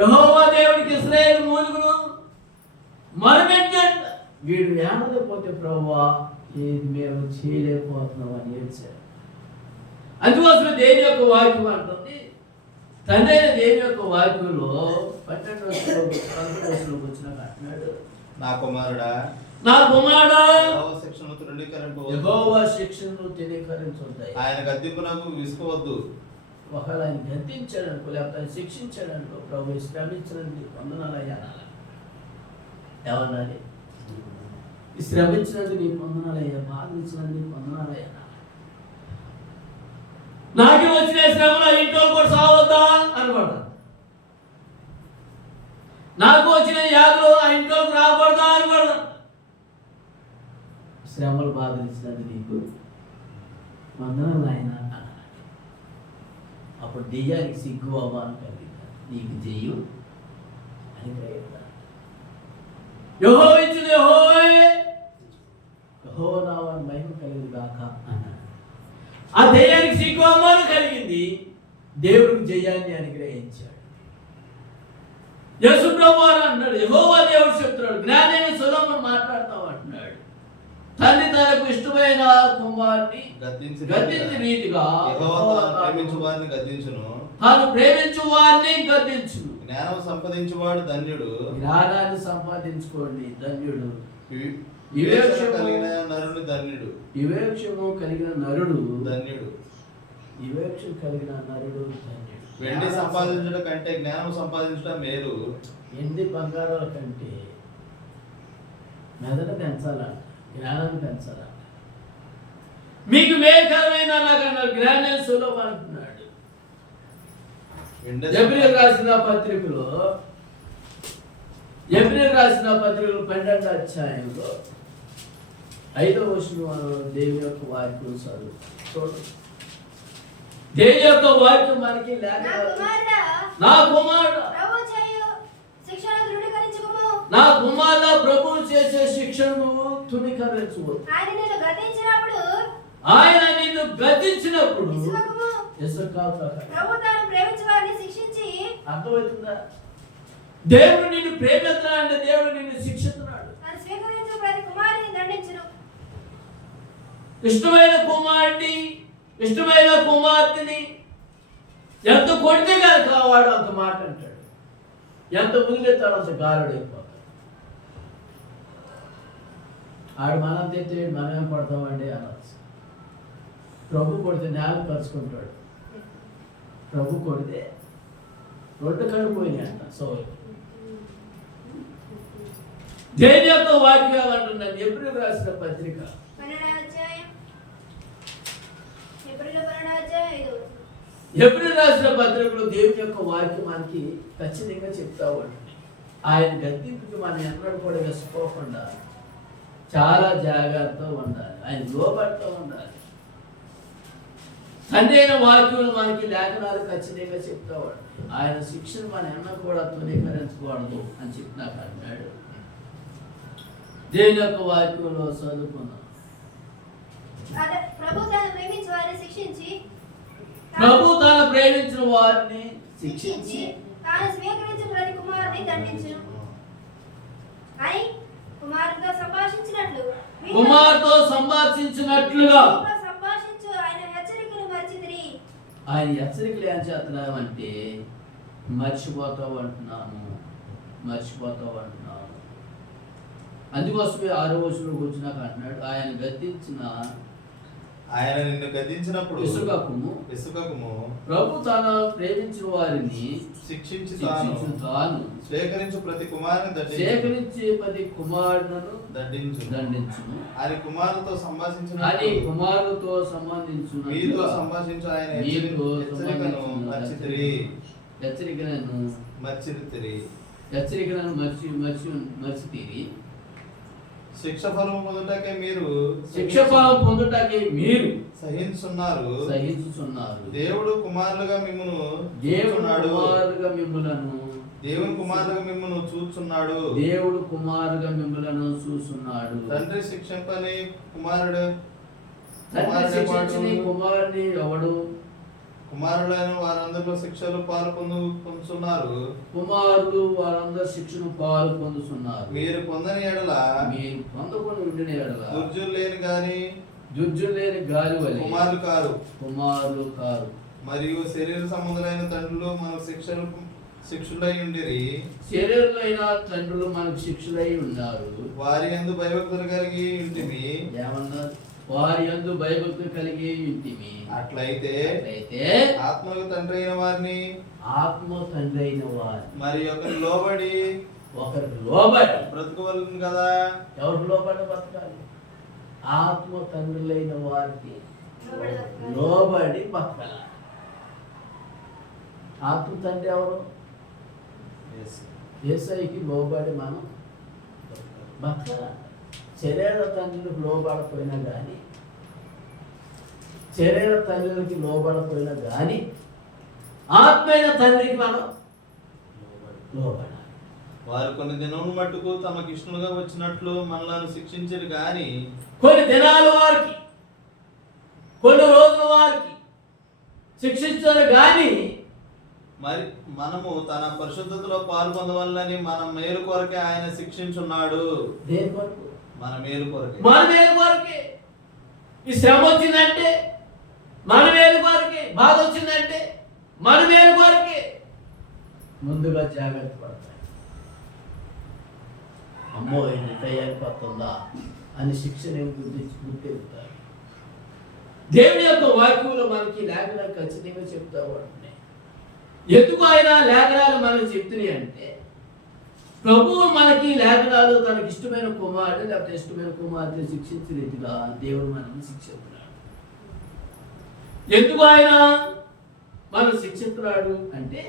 యెహోవా దేవుడికి ఇశ్రాయేలు మూలుగులు మరుపెట్టినట్ట. వీడు ఏమలేకపోతే ప్రభువా ఏది మేము చేయలేకపోతున్నాం అని ఏడ్చారు. అందుకోసమే దేవుని యొక్క వాక్యం అంటుంది, తండ్రి అయిన దేవుని యొక్క వాక్యంలో 12వ వచనంలోకి వచ్చినాక అంటున్నాడు, నా కుమారుడా యెహోవా శిక్షను తృణీకరించుతాయి. ఆయన గద్దింపునకు విసుకోవద్దు. ఒకవేళ ఆయన గద్దించాడనుకో, లేకపోతే శిక్షించాడనుకో, ప్రభు శ్రమించినందుకు వందనాలయ్యా అనాలి. ఏమన్నాలి? శ్రమించినందుకు నీకు వందనాలయ్యా, బాధించినందుకు నీకు వందనాలయ్యా. నాకే వచ్చిన శ్రమలో ఇంట్లో కూడా సావద్దా అనమాట, నాకు వచ్చిన యాదులు ఆ ఇంట్లోకి రాకూడదా అనకూడదు. శ్రమలు బాధించినందుకు నీకు వందనాలయ్యా అనాలి. అప్పుడు దెయ్యానికి సిగ్గు అవమానం కలిగింది, నీకు జయం అని గ్రహించాలి. యెహోవా ఇచ్చిన యెహోవా నామమున మహిమ కలుగు గాక అన్నాడు. ఆ దెయ్యానికి సిగ్గు అవమానం కలిగింది, దేవుడికి జయాన్ని అనుగ్రహించాడు. యేసు ప్రభువారు అన్నాడు, యెహోవా దేవుడు చెప్తున్నాడు, జ్ఞానైన సొలొమోను మాట్లాడతావు అంటున్నాడు, తండ్రి తనకు ఇష్టమైన కుమారుని గద్దించే రీతిగా తాను ప్రేమించు వారిని గద్దించును. జ్ఞానం సంపాదించువాడు ధన్యుడు. జ్ఞానాన్ని సంపాదించుకోండి ధన్యుడు. వివేచన కలిగిన నరుడు ధన్యుడు. వివేక్షము కలిగిన నరుడు ధన్యుడు. వివేక్షం కలిగిన నరుడు ధన్యుడు. వెండి సంపాదించడం కంటే జ్ఞానం సంపాదించడం మేలు. వెండి బంగారాల కంటే మెదడు పెంచాలంట, జ్ఞానాన్ని పెంచాలంట. మీకు మేకరమైన జ్ఞానం సులభం అంటున్నాడు. ఎబ్రియలు రాసిన పత్రికలో 12వ అధ్యాయంలో 5వ వచనం దేవుని యొక్క వాక్యం చదువు చూడండి. దేవుని యొక్క వాక్యం మనకి లేక, నా కుమారుడు ప్రభువు చేసే శిక్షను తుణీకరించు. ఆయన నిన్ను గద్దించినప్పుడు అర్థమవుతుందా? దేవుడు నిన్ను ప్రేమిస్తున్నాడు, దేవుడు నిన్ను శిక్షిస్తున్నాడు. ఇష్టమైన కుమారుడిని, ఇష్టమైన కుమార్తెని ఎంత కొడితే కనుక వాడు అంత మాట అంటాడు, ఎంత ముదిలేస్తాడు అంత గారుడైపోతాడు. ఆడు మనం తెస్తే మనమేం పడతామండి అనొచ్చు. ప్రభు కొడితే నేల కలుసుకుంటాడు, ప్రభు కొడితే రొట్టె కడిపోయినాయి అంట. సో దేని యొక్క వాక్యం అంటున్నాను. ఎబ్రియలు రాసిన పత్రిక 12వ రాసిన పత్రికలో దేవుని యొక్క వాక్యం మనకి ఖచ్చితంగా చెప్తా ఉంటుంది. ఆయన గద్దింపుకి మనం ఎన్నడూ కూడా విసిపోకుండా చాలా జాగ్రత్తగా ఉండాలి, ఆయన లోబడుతూ ఉండాలి. తండ్రి అయిన వాక్యం మనకి లేఖనాలు ఖచ్చితంగా చెప్తావాడు. ఆయన శిక్షను మన ఎన్న కూడా తునీకరించకూడదు అని చెప్పి నాకు అన్నాడు. దేవుని యొక్క వాక్యంలో చదువుకున్నాం. ప్రభు తాను ప్రేమించిన వారిని శిక్షించి ప్రభు తాను ప్రేమించిన వారిని శిక్షించి తాను స్వీకరించిన ప్రతి కుమారుని దండించును అని కుమారుతో సంభాషించినట్లు కుమారుతో సంభాషించినట్లుగా సంభాషించు ఆయన హెచ్చరికలు మర్చితిరి. ఆయన హెచ్చరికలు ఏం చేస్తున్నామంటే మర్చిపోతావు అంటున్నాను. అందుకోసమే 6వ వచనంలోకి వచ్చినాక అంటున్నాడు, ఆయన నిన్ను గద్దించినప్పుడు విసుకకుము. ప్రభు తాను ప్రేమించిన వారిని శిక్షించి తాను స్వీకరించు ప్రతి కుమారుని దండించును. ఆయన కుమారులతో సంభాషించు మీతో సంభాషించు ఆయన హెచ్చరికను మర్చితిరి. శిక్ష ఫలం పొందుటకే మీరు సహించున్నారు. దేవుడు కుమారులుగా మిమ్మును దేవుని కుమారులుగా మిమ్మును చూస్తున్నాడు. తండ్రి శిక్షింపని కుమారుని ఎవడు? కుమారులైన వారందరూ శిక్షలు పొందుతున్నారు. కుమారులు వారందరూ శిక్షను పొందుతున్నారు. మీరు పొందని ఎడల మీరు పొందకుండా ఉండిన ఎడల దుర్జులు లేని గాలి కుమారులు కారు. మరియు శరీర సంబంధులైన తండ్రులు మనకు శిక్షులై ఉండిరి. శరీరులైన తండ్రులు మనకు శిక్షులై ఉన్నారు. వారి యందు భయభక్తులు కలిగి ఉంటిమి. ఏమన్నారు? వారి యందు భయభక్తులు కలిగి ఉంటిమి. అట్లయితే ఆత్మకు తండ్రి అయిన వారిని మరి ఒకరి లోబడి బ్రతుకోవాలని కదా. ఎవరు లోబడి బతకాలి? ఆత్మ తండ్రులైన వారికి లోబడి బతకాలి. ఆత్మ తండ్రి ఎవరు? యేసయ్యకి లోబడి మనం బతకాలి. శరీర తండ్రులకు లోబడపోయినా కానీ ఆత్మైన తండ్రికి మనం లోబడాలి. వారు కొన్ని దినముల మట్టుకు తమకు ఇష్టలుగా వచ్చినట్లు మనలను శిక్షించరు గాని కొన్ని దినాలు వారికి, కొన్ని రోజుల వారికి శిక్షించరు గాని మరి మనము తన పరిశుద్ధతలో పాల్పొందవలనని మన మేలు కొరకే ఆయన శిక్షించున్నాడు. దేని కొరకు? మన మేలు కొరకే. ఈ శ్రమ వచ్చిందంటే మన మేలు కొరకే, బాధ వచ్చిందంటే మన మేలు కొరకే. ముందుగా జాగ్రత్త పడతాయి. అమ్మో ఇది తయారైపోతుందా అని శిక్షణ గుర్తెలుగుతారు. దేవుని యొక్క వాక్యంలో మనకి లేఖనాలు ఖచ్చితంగా చెప్తా ఉంటున్నాయి. ఎందుకు ఆయన లేఖనాలు మనకు చెప్తున్నాయి అంటే, ప్రభువు మనకి లేఖనాలు తనకి ఇష్టమైన కుమారుడు లేకపోతే ఇష్టమైన కుమార్తె శిక్షించే రీతిగా దేవుడు మనల్ని శిక్షిస్తున్నాడు. ఎందుకు ఆయన మనం శిక్షిస్తున్నాడు అంటే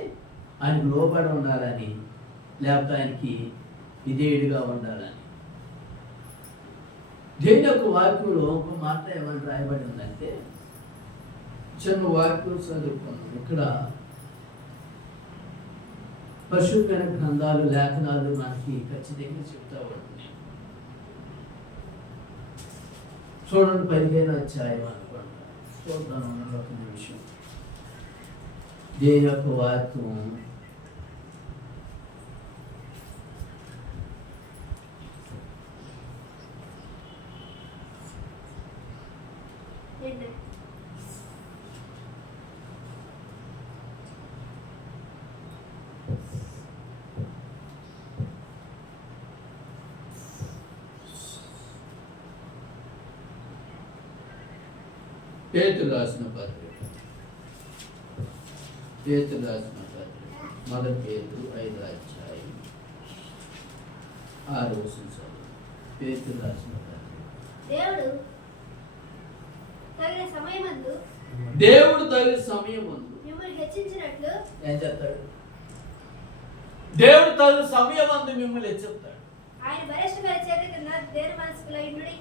ఆయనకు లోబడి ఉండాలని, లేకపోతే ఆయనకి విధేయుడిగా ఉండాలని. దేవుని యొక్క వాక్యంలో ఒక మాట ఏమని రాయబడి ఉందంటే, చిన్న వాక్యం చదువుకున్నాం. ఇక్కడ పరిశుద్ధమైన గ్రంథాలు లేఖనాలు మనకి ఖచ్చితంగా చెప్తా ఉంటున్నాయి. చూడండి 15వ అధ్యాయం అనుకుంటా. చూద్దాం ఒక నిమిషం. దేవుని యొక్క వాక్యం పేతురు రాసిన పత్రిక మొదటి పేతురు 5వ అధ్యాయం 6వ వచనం. పేతురు రాసిన పత్రిక. దేవుడు తగిన సమయమందు మిమ్మల్ని హెచ్చించినట్లు ఏం చేస్తాడు? దేవుడు తగిన సమయమందు మిమ్మల్ని హెచ్చిస్తాడు. ఆయన బలిష్టమైన చేతి కింద దేని మనసుకులై ఉండి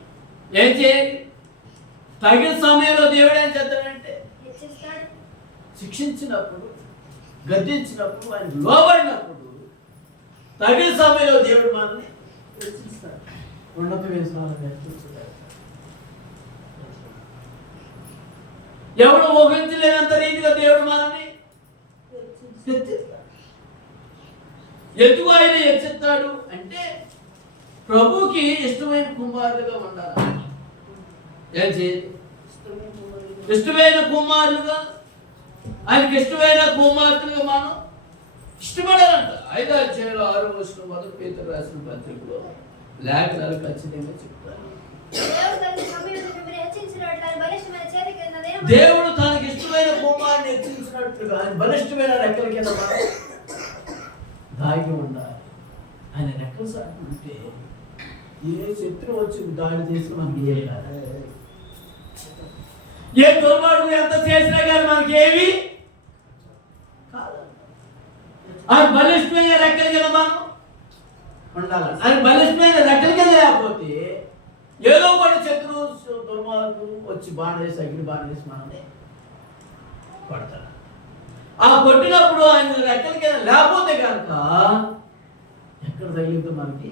ఏం చేయాలి? తగిన సమయంలో దేవుడు ఏం చేస్తాడంటే హెచ్చిస్తాడు. శిక్షించినప్పుడు, గద్దించినప్పుడు, ఆయన లోబడినప్పుడు తగిన సమయంలో దేవుడు మనల్ని హెచ్చిస్తాడు. ఉన్నత వేసినాలని హెచ్చిస్తాడు. ఎవడు ఊహించలేనంత రీతిగా దేవుడు మనల్ని హెచ్చిస్తాడు. ఎందుకు ఆయన హెచ్చిస్తాడు అంటే ప్రభుకి ఇష్టమైన కుమారులుగా ఉండాలి. ఏం చేయాలి? ఇష్టమైన కుమారులుగా, ఆయనకి ఇష్టమైన కుమార్తెలుగా మనం ఇష్టపడాలంట. 5వ అధ్యాయంలో 6వ వచనం మొదటి పేతురు రాసిన పత్రికలో లేఖనాలు ఖచ్చితంగా చెప్తారు. దేవుడు తనకి ఇష్టమైన కుమారుని హెచ్చించినట్లుగా ఆయన బలిష్టమైన రెక్కల కింద మనం దాగి ఉండాలి. ఆయన రెక్కల సాటి ఉంటే ఏ శత్రువు వచ్చి దాడి చేసి మనకి ఏమి కాదు. ఏ దుర్మార్గుడు ఎంత చేసినా కానీ మనకి ఏమి కాదు. ఆయన బలిష్టమైన రెక్కల కింద మనం ఉండాలి. ఆయన బలిష్టమైన రెక్కల కింద లేకపోతే ఏదో కూడా శత్రువు దుర్మార్గుడు వచ్చి బాణేసి అగ్ని బాణేసి మనల్ని కొడతాడు. ఆ కొట్టినప్పుడు ఆయన రెక్కల కింద లేకపోతే కనుక ఎక్కడ తగిలిందో మనకి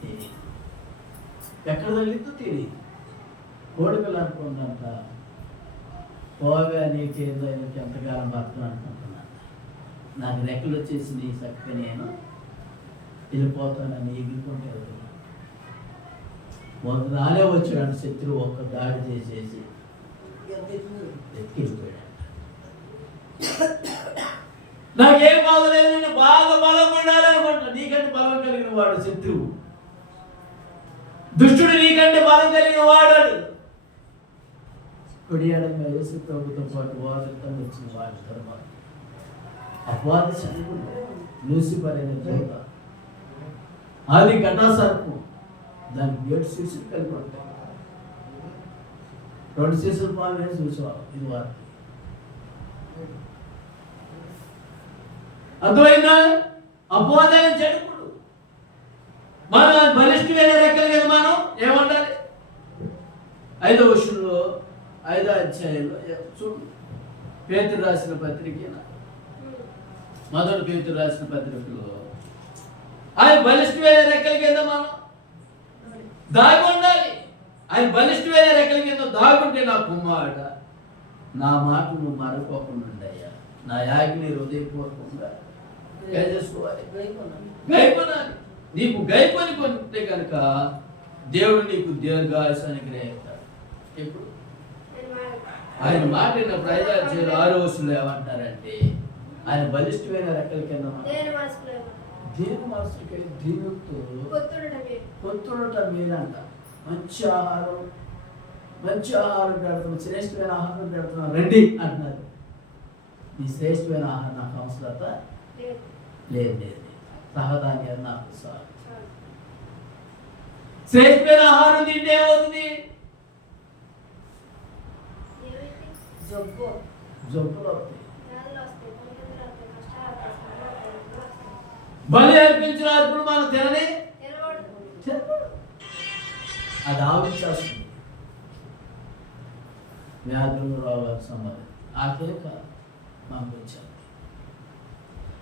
తెలియదు. ఎక్కడ తగిలిందో తెలియదు. కోడికలు అనుకుందంట, పోగా నీకేందో నీకు ఎంతకాలం భర్తను అనుకుంటున్నాను, నాకు రెక్కలు వచ్చేసి నీ చక్కగా నేను వెళ్ళిపోతానని ఎగురుకుంటే రాలే వచ్చాడు శత్రువు ఒక్క దాడి చేసేసి ఎక్కిపోయాడు. నాకేం బాగలేదు, నేను బాగా బలం ఉండాలనుకుంటా. నీకంటే బలం కలిగిన వాడు శత్రువు, దుష్టుడు నీకంటే బలం కలిగిన వాడాడు. కొడియాడంగా యేసు ప్రభుతో పాటు వారితో వచ్చిన వాడి తర్వాత అపవాది చదువుకుంటే లూసిఫర్ అయిన దేవత, అది ఘటాసర్పం, దానికి 7 శిశులు కలిపి ఉంటాయి. 2 శిశుల పాలు వేసి చూసేవారు. ఇది వారు అర్థమైందా? అపవాదైన చెడుకుడు. మనం బలిష్టమైన రెక్కల మీద మనం ఏమండాలి? 5వ వచనంలో 5వ అధ్యాయంలో చూడు, పేతురు రాసిన పత్రిక, మొదటి పేతురు రాసిన పత్రికలో ఆయన బలిష్టమైన రెక్కల కింద మనం దాగి ఉండాలి. ఆయన బలిష్టమైన రెక్కల కింద దాగుంటే నా కుమారుడ, నా మాట నువ్వు మరొకకుండా ఉండయ్యా, నా యాజ్ఞని హృదయపూర్వకంగా చేసుకోవాలి, గైకొనాలి. నీకు గైకొని కొంటే కనుక దేవుడు నీకు దీర్ఘాయుసాన్ని గ్రహిస్తాడు. ఎప్పుడు ఆయన మాట విన్నప్పుడు 5వ అధ్యాయం 6వ వచనంలో ఏమంటారంటే ఆయన బలిష్టమైన రెక్కల కింద దేని మనసుకి దీనితో పొత్తుడటం మీరంట. మంచి ఆహారం పెడుతున్నాం, శ్రేష్టమైన ఆహారం పెడుతున్నాం, రండి అంటున్నారు. నీ శ్రేష్టమైన ఆహారం నాకు అవసరత లేదు, సహధాన్యాలు నాకు సార్. శ్రేష్టమైన ఆహారం తింటే ఏమవుతుంది? జబ్బులు వస్తాయి. బలి అర్పించిన అర్పణ మనం తినని అది ఆవించేస్తుంది. వ్యాధులు రోగాలకు సంబంధించి ఆకలి కాదు మనకు వచ్చారు.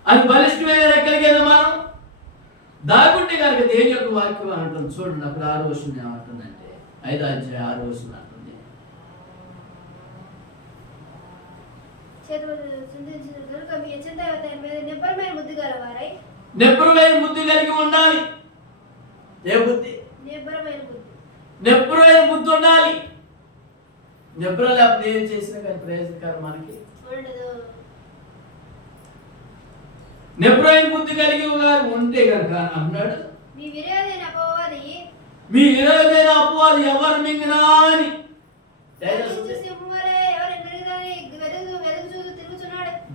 అది బలిష్టమైన రెక్కల కింద మనం దాగుంటే కనుక దేని యొక్క వాక్యం అని అంటుంది. చూడండి, అక్కడ 6వ వచనం ఏమంటుందంటే 5వ అధ్యాయం 6వ వచనం అంటుంది, నిబ్బరమైన బుద్ధి కలిగి ఉండాలి. ఏ బుద్ధి? నిబ్బరమైన బుద్ధి ఉండాలి. నిబ్బరం లేకపోతే ఏం చేసినా కానీ ప్రయోజనకరం మనకి. నిబ్బరమైన బుద్ధి కలిగి ఉంటే కనుక అన్నాడు, మీ విరోధైన అపవాది ఎవరు మింగినా అని.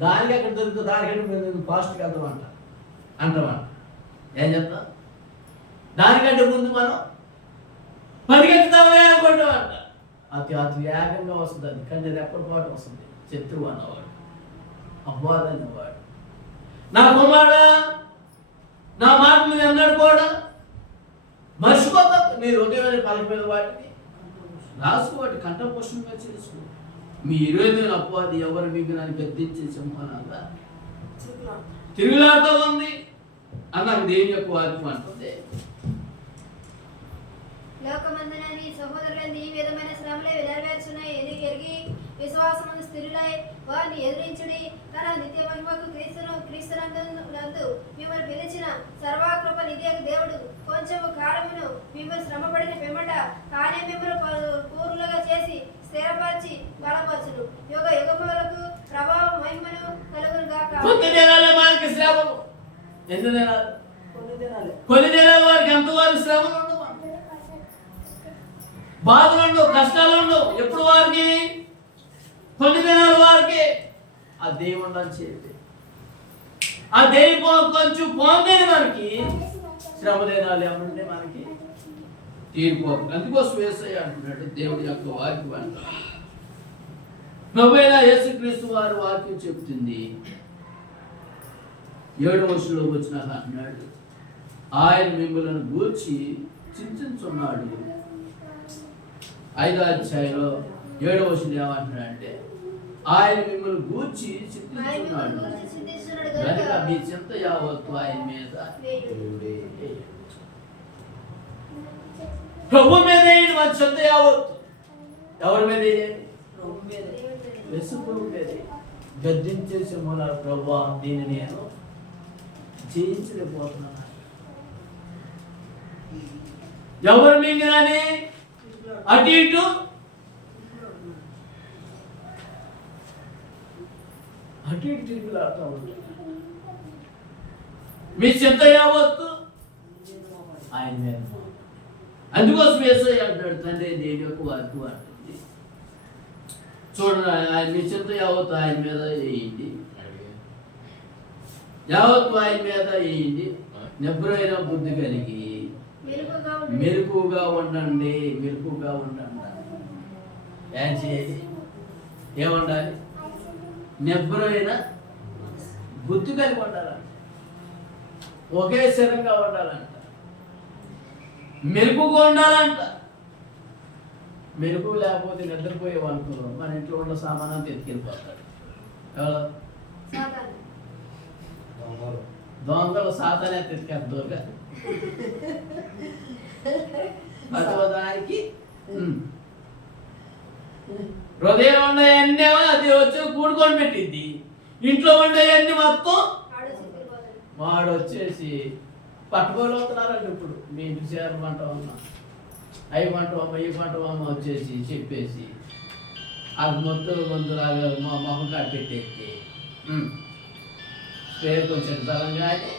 దానికి అక్కడ దొరుకుతుంది, దానికంటే ఫాస్ట్గా అంటామంట. ఏం చెప్తా? దానికంటే ముందు మనం పరిగెత్తుతామని అనుకుంటామంట. అతి వేగంగా వస్తుంది, అది కానీ రెప్పటిపాటు వస్తుంది. శత్రువు అన్నవాడు, అపవాది అన్నవాడు. నా కుమారుడా, నా మాట మీద అన్నాడు కూడా మర్చిపోక నీ హృదయమైన పలక మీద వాటిని రాసుకోవాటి, కంఠపోషణగా చేసుకో. మీ 20 అపవాది ఎవరు మీకు నన్ను గద్దించే సింహానంగా తిరుగులాడుతూ ఉంది అన్నాక దేని యొక్క వాక్యం అంటుంది. లోకమందున నీ సహోదరులందు ఈ విధమైన శ్రమలు వాగ్దానములే నెరవేర్చునై ఎరిగి విశ్వాసమును స్థిరులై వారిని ఎదిరించుడి. తన నిత్య మహిమకు క్రీస్తునందు మిమ్మల్ని పిలిచిన సర్వకృప నిధి దేవుడు కొంచెము కాలమును మిమ్మల్ని శ్రమపడిన పిమ్మట తానే మిమ్మల్ని పూర్ణులుగా చేసి స్థిరపరిచి బలపరచును. యుగ యుగములకు ప్రభావం మహిమను కలుగును గాక. కొన్ని దినాలే మనకి శ్రమలు. ఎన్ని దినాలు? కొన్ని కొన్ని దినాల వారికి ఎంతవారికి శ్రమలు ఉండవు, బాధలు ఉండవు, కష్టాలు ఉండవు. ఎప్పుడు వారికి? కొన్ని దినాల వారికి. ఆ దేవుడు అని చెప్పి ఆ దేవుడు కొంచెం పోందని మనకి శ్రమ దినాలు ఏమంటే మనకి తీరిపోదు. అందుకోసం యేసయ్య అంటున్నాడు దేవుడి యొక్క వాక్యం అంటారు. ప్రభువైన యేసుక్రీస్తు వారి వాక్యం చెప్తుంది. 7వ వచనంలో వచ్చినాక అంటున్నాడు, ఆయన మిమ్మల్ని గూర్చి చింతించున్నాడు. 5వ అధ్యాయంలో 7వ వచనం ఏమంటున్నాడంటే ఆయన మిమ్మల్ని గూర్చి చింతించున్నాడు కనుక మీ చింత యావత్తు ఆయన మీద ప్రభు మీద వేయండి. మన చింత యావత్తు ఎవరి మీద వేయండి? వెసుపుడు మీద గద్దించేసి మూల ప్రభు దీన్ని నేను జయించలేకపోతున్నాను. ఎవరు మింగినాని అటు ఇటు తిరుగులాడుతూ ఉంటాడు. మీ చింత యావత్తు ఆయన మీద. అందుకోసం యేసయ్య అంటాడు, తండ్రి దేని యొక్క వాక్యం అంటుంది, చూడండి ఆయన మీ చింత యావత్తు ఆయన మీద వేయండి, యావత్తు ఆయన మీద వేయండి, నిబ్రైన బుద్ధి కలిగి మెలకుగా ఉండండి. మెలకుగా ఉండండి. ఏం చేయాలి? ఏముండాలి? నిబ్రైన బుద్ధి కలిగి ఉండాలంట. ఒకే శరంగా ఉండాలంట. మెలకుగా ఉండాలంట. మెలకు లేకపోతే నిద్రపోయేవనుకో మన ఇంట్లో ఉన్న సామానం ఎత్తుకెళ్ళిపోతాడు. ఎవరు? దొంగలు సాతానే ఎత్తుకెళ్తారుగా. దానికి హృదయం ఉండేవన్నీ అది వచ్చి కూడుకొని పెట్టింది. ఇంట్లో ఉండేవన్నీ మొత్తం వాడు వచ్చేసి పట్టుకోలేతున్నారండి. ఇప్పుడు మీ ఇంటికి చేరమంటామమ్మా, అవి పంటవమ్మ, ఈ పంటవమ్మ వచ్చేసి చెప్పేసి అది మొత్తం గొంతులాగా మా మొహం కాడ పెట్టేసి పేరు కొంచెం తలంగానే